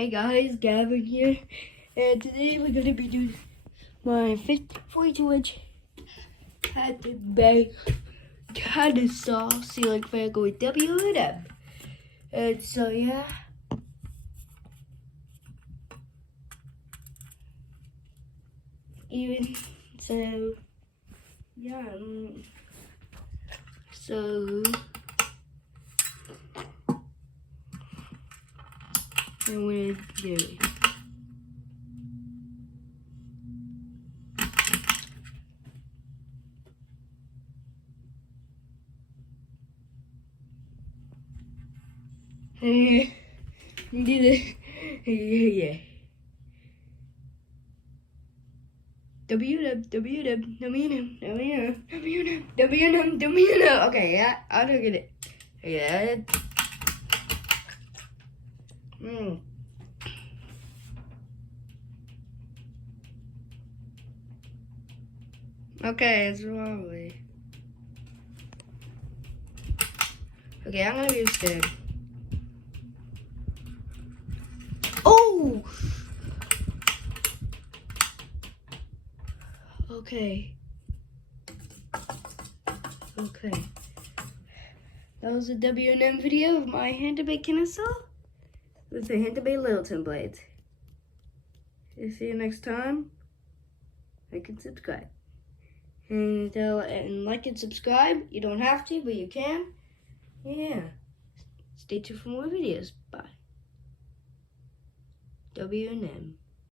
Hey guys, Gavin here, and today we're gonna be doing my 42-inch patent bag kind of soft ceiling fan with W&M. And so yeah, even so yeah, so I'm gonna do it. Did it? Yeah. W. Okay, yeah, I'll get it. Yeah. Okay, it's Wobbly. Okay, I'm gonna be scared. Oh! Okay. That was a W&M video of my hand-to-bake Kennesaw with the hand-to-bake Littleton blades. See you next time. Like and subscribe. And like and subscribe. You don't have to, but you can. Yeah. Stay tuned for more videos. Bye. W&M.